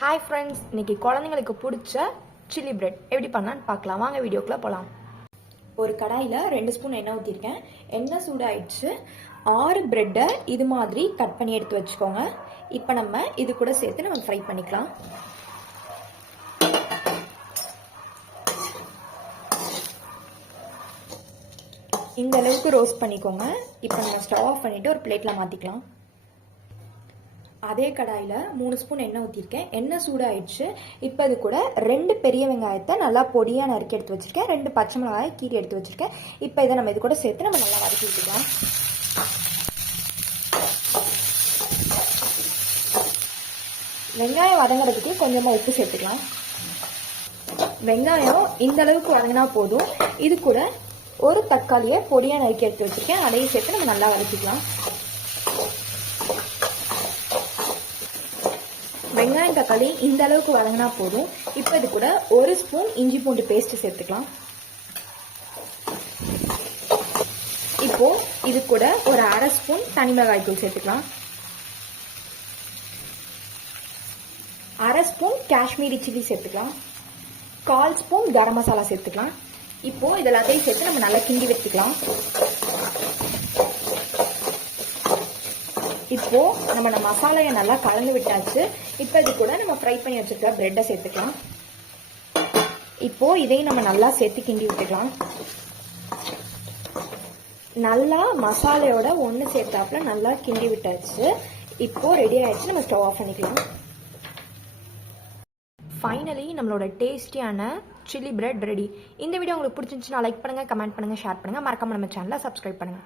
Hi friends, இன்னைக்கு குழந்தைங்களுக்கு பிடிச்ச சில்லி பிரெட் எப்படி பண்ணலான்னு பார்க்கலாம். வாங்க வீடியோக்குள்ளே போகலாம். ஒரு கடாயில் 2 ஸ்பூன் எண்ணெய் ஊற்றிருக்கேன். எண்ணெய் சூடாயிடுச்சு. 6 பிரெட்டை இது மாதிரி கட் பண்ணி எடுத்து வச்சுக்கோங்க. இப்போ நம்ம இது கூட சேர்த்து நம்ம ஃப்ரை பண்ணிக்கலாம். இந்த அளவுக்கு ரோஸ்ட் பண்ணிக்கோங்க. இப்போ நம்ம ஸ்டவ் ஆஃப் பண்ணிவிட்டு ஒரு பிளேட்டில் மாற்றிக்கலாம். அதே கடாயில் 3 ஸ்பூன் எண்ணெய் ஊற்றிருக்கேன். எண்ணெய் சூடாயிடுச்சு. இப்போ இது கூட 2 பெரிய வெங்காயத்தை நல்லா பொடியாக நறுக்கி எடுத்து வச்சுருக்கேன். 2 பச்சை மிளகாய் கீரி எடுத்து வச்சுருக்கேன். இப்போ இதை நம்ம இது கூட சேர்த்து நம்ம நல்லா வதக்கி விட்டுக்கலாம். வெங்காயம் வதங்குறதுக்கு கொஞ்சமாக உப்பு சேர்த்துக்கலாம். வெங்காயம் இந்த அளவுக்கு வதங்கினா போதும். இது கூட ஒரு தக்காளியை பொடியாக நறுக்கி எடுத்து வச்சுருக்கேன். அதையும் சேர்த்து நம்ம நல்லா வதக்கிக்கலாம். வெங்காயம் தக்காளி இந்த அளவுக்கு வதங்கினா போதும். இப்போ இது கூட 1 ஸ்பூன் இஞ்சி பூண்டு பேஸ்ட் சேர்த்துக்கலாம். இப்போ இது கூட ஒரு 1/2 ஸ்பூன் தனி மிளகாய் தூள் சேர்த்துக்கலாம். 1/2 ஸ்பூன் காஷ்மீரி சில்லி சேர்த்துக்கலாம். 1/4 ஸ்பூன் கரம் மசாலா சேர்த்துக்கலாம். இப்போ இதெல்லாத்தையும் சேர்த்து நம்ம நல்லா கிண்டி வச்சுக்கலாம். இப்போ நம்ம மசாலையை நல்லா கலந்து விட்டாச்சு. இப்போ இது கூட நம்ம ஃப்ரை பண்ணி வச்சிருக்க பிரெட்டை சேர்த்துக்கலாம். இப்போ இதையும் நம்ம நல்லா சேர்த்து கிண்டி விட்டுக்கலாம். நல்லா மசாலையோட ஒன்று சேர்த்தாப்புல நல்லா கிண்டி விட்டாச்சு. இப்போ ரெடி ஆயிடுச்சு. நம்ம ஸ்டவ் ஆஃப் பண்ணிக்கலாம். ஃபைனலி நம்மளோட டேஸ்டியான சில்லி பிரெட் ரெடி. இந்த வீடியோ உங்களுக்கு பிடிச்சிருந்துச்சுன்னா லைக் பண்ணுங்க, கமெண்ட் பண்ணுங்க, ஷேர் பண்ணுங்க. மறக்காம நம்ம சேனலை சப்ஸ்கிரைப் பண்ணுங்க.